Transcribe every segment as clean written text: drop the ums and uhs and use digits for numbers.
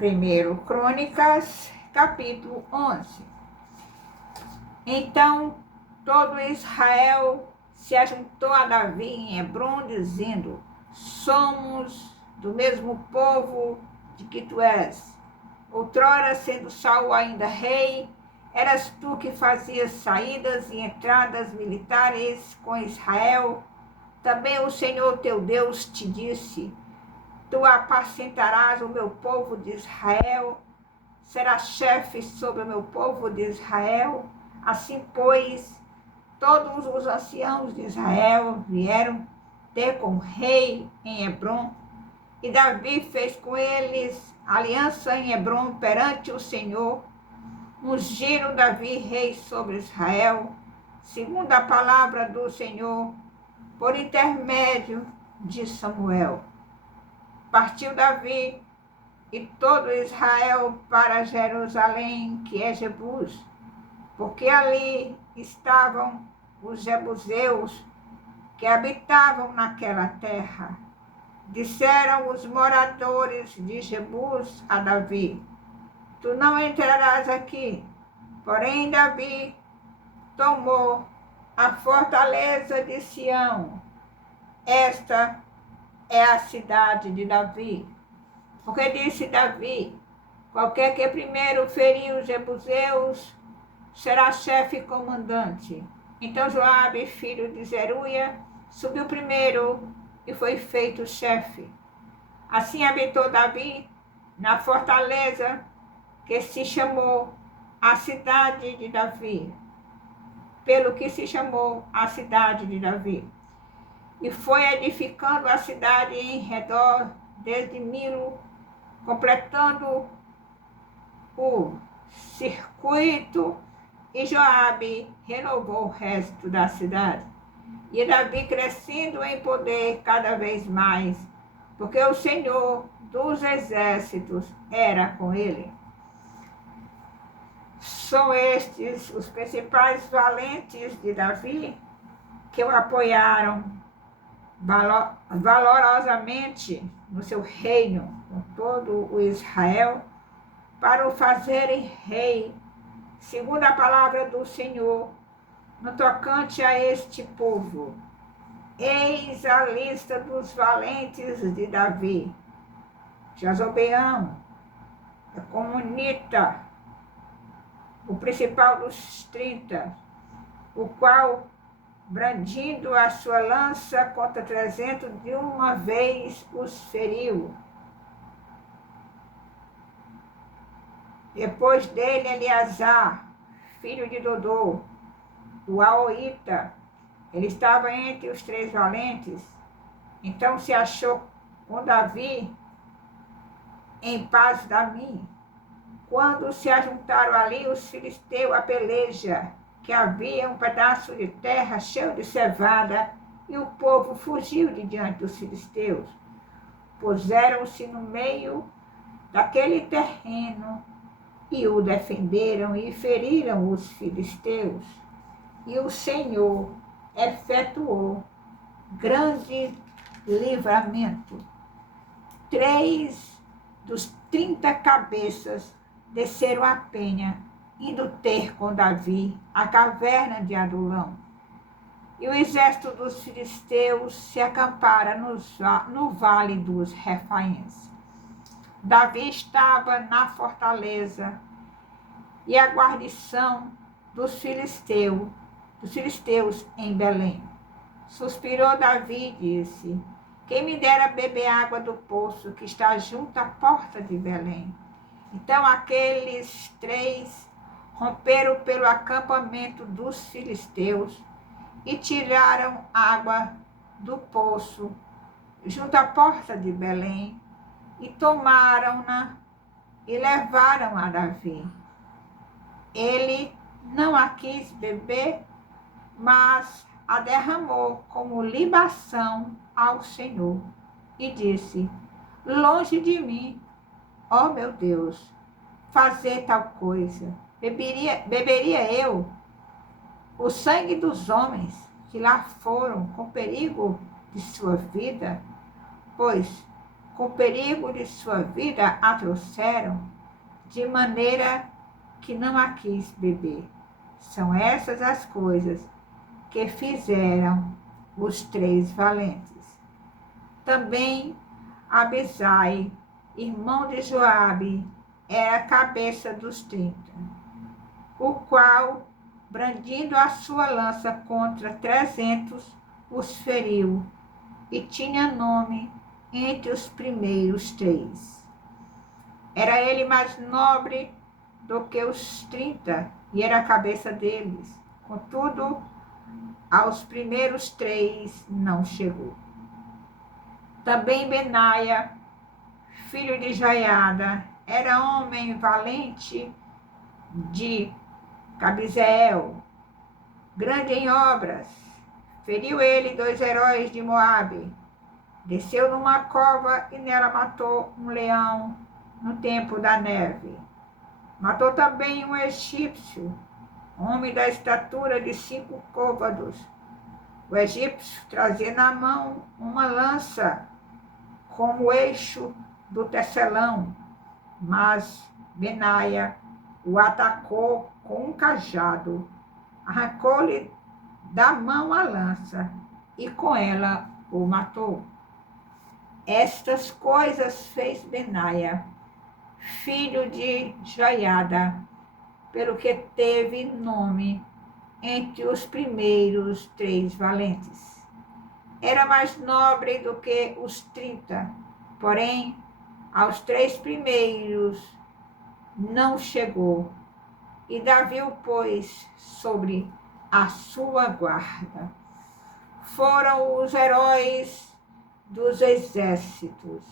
1 Crônicas, capítulo 11. Então todo Israel se ajuntou a Davi em Hebrom, dizendo: somos do mesmo povo de que tu és. Outrora, sendo Saul ainda rei, eras tu que fazias saídas e entradas militares com Israel. Também o Senhor teu Deus te disse: tu apacentarás o meu povo de Israel, serás chefe sobre o meu povo de Israel. Assim, pois, todos os anciãos de Israel vieram ter com o rei em Hebrom, e Davi fez com eles aliança em Hebrom perante o Senhor. Ungiram Davi rei sobre Israel, segundo a palavra do Senhor, por intermédio de Samuel. Partiu Davi e todo Israel para Jerusalém, que é Jebus, porque ali estavam os jebuseus que habitavam naquela terra. Disseram os moradores de Jebus a Davi: tu não entrarás aqui. Porém Davi tomou a fortaleza de Sião. Esta é a cidade de Davi. Porque disse Davi: qualquer que primeiro ferir os jebuseus será chefe e comandante. Então Joabe, filho de Zeruia, subiu primeiro e foi feito chefe. Assim habitou Davi na fortaleza que se chamou a cidade de Davi, pelo que se chamou a cidade de Davi. E foi edificando a cidade em redor desde Milo, completando o circuito, e Joabe renovou o resto da cidade. E Davi crescendo em poder cada vez mais, porque o Senhor dos exércitos era com ele. São estes os principais valentes de Davi que o apoiaram valorosamente no seu reino, com todo o Israel, para o fazerem rei, segundo a palavra do Senhor, no tocante a este povo. Eis a lista dos valentes de Davi: Jazobeão, a comunita, o principal dos 30, o qual, brandindo a sua lança contra 300, de uma vez os feriu. Depois dele, Eleazar, filho de Dodô, o Aoíta, ele estava entre os 3 valentes. Então se achou com Davi em paz Damim, quando se ajuntaram ali os filisteus à peleja, que havia um pedaço de terra cheio de cevada, e o povo fugiu de diante dos filisteus. Puseram-se no meio daquele terreno e o defenderam e feriram os filisteus. E o Senhor efetuou grande livramento. 3 dos 30 cabeças desceram a penha, indo ter com Davi a caverna de Adulão. E o exército dos filisteus se acampara no vale dos Refaíns. Davi estava na fortaleza, e a guarnição dos filisteus em Belém. Suspirou Davi e disse: quem me dera beber água do poço que está junto à porta de Belém. Então aqueles 3 romperam pelo acampamento dos filisteus e tiraram água do poço junto à porta de Belém, e tomaram-na e levaram a Davi. Ele não a quis beber, mas a derramou como libação ao Senhor, e disse: longe de mim, ó meu Deus, fazer tal coisa. Beberia eu o sangue dos homens que lá foram com perigo de sua vida? Pois com perigo de sua vida a trouxeram, de maneira que não a quis beber. São essas as coisas que fizeram os 3 valentes. Também Abisai, irmão de Joabe, era a cabeça dos 30, o qual, brandindo a sua lança contra 300, os feriu, e tinha nome entre os primeiros 3. Era ele mais nobre do que os 30, e era a cabeça deles. Contudo, aos primeiros 3 não chegou. Também Benaia, filho de Jaiada, era homem valente de Cabizeel, grande em obras. Feriu ele 2 heróis de Moabe. Desceu numa cova e nela matou um leão no tempo da neve. Matou também um egípcio, homem da estatura de 5 côvados. O egípcio trazia na mão uma lança como o eixo do tecelão, mas Benaia o atacou com um cajado, arrancou-lhe da mão a lança e com ela o matou. Estas coisas fez Benaia, filho de Joiada, pelo que teve nome entre os primeiros 3 valentes. Era mais nobre do que os 30, porém, aos 3 primeiros não chegou, e Davi o pôs sobre a sua guarda. Foram os heróis dos exércitos: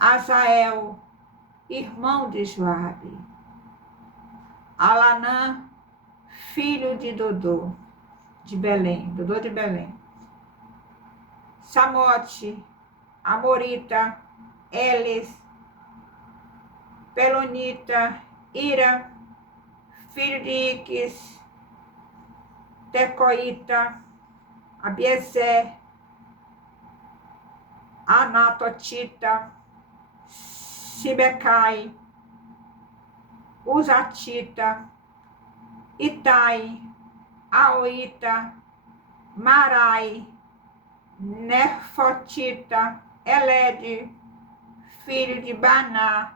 Asael, irmão de Joabe; Alanã, filho de Dodô de Belém; Samote, Amorita; Elis, Pelonita; Ira, filho de Iques, Tecoíta; Abiezer, Anatotita; Sibecai, Uzatita; Itai, Aoita; Marai, Nefotita; Elede, filho de Baná,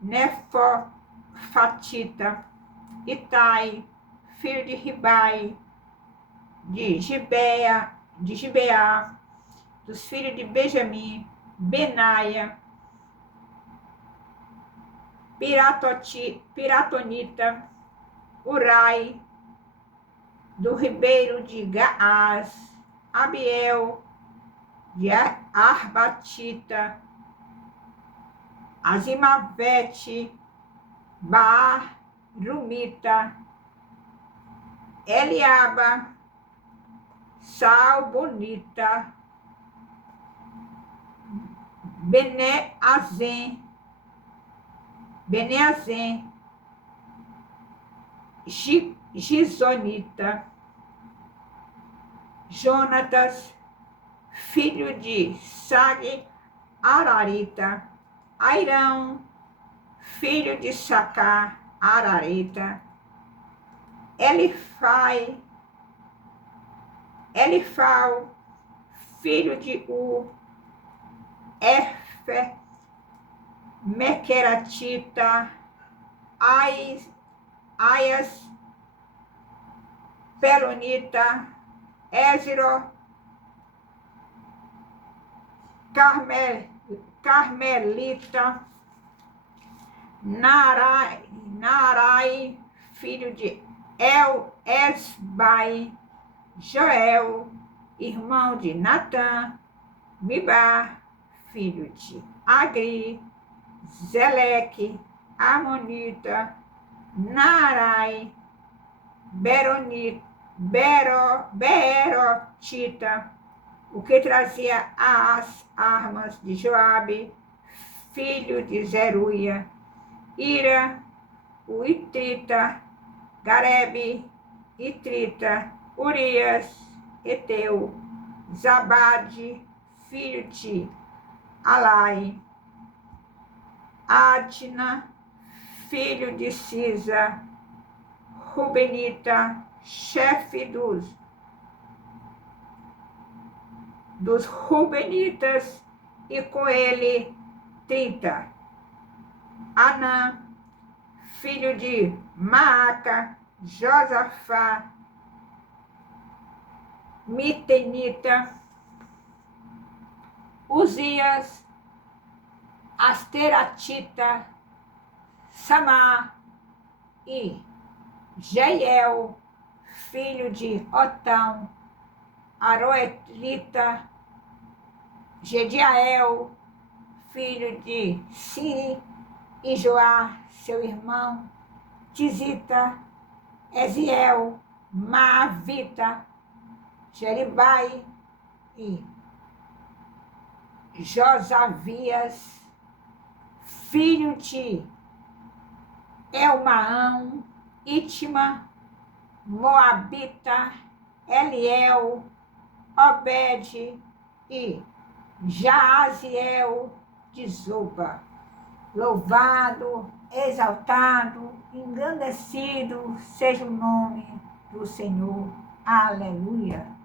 Nefofatita; Itai, filho de Ribai, de Gibeá, dos filhos de Benjamim; Benaia, Piratonita; Urai, do ribeiro de Gaás; Abiel, de Arbatita; Azimavete, Baarumita; Eliaba, Salbonita; Beneazem, Gizonita; Jonatas, filho de Sage Ararita; Airão, filho de Sacar Ararita; Elifal, filho de Efer, Mequeratita; Aias, Pelonita; Éziro, Carmelita; Narai, filho de Esbai; Joel, irmão de Natã; Mibar, filho de Agri; Zeleque, Amonita; Narai, Beerotita, o que trazia as armas de Joabe, filho de Zeruia; Ira, o Itrita; Garebe, Itrita; Urias, Eteu; Zabade, filho de Alai, Adna, filho de Cisa, Rubenita, chefe dos Rubenitas, e com ele 30. Anã, filho de Maaca, Josafá, Mitenita, Uzias, Asteratita, Samá e Jeiel, filho de Otão, Aroelita, Gediael, filho de Siri, e Joá, seu irmão, Tizita, Eziel, Maavita, Jeribai e Josavias, filho de Elmaão, Itma, Moabita, Eliel, Obed e Jaaziel de Zoba. Louvado, exaltado, engrandecido seja o nome do Senhor. Aleluia.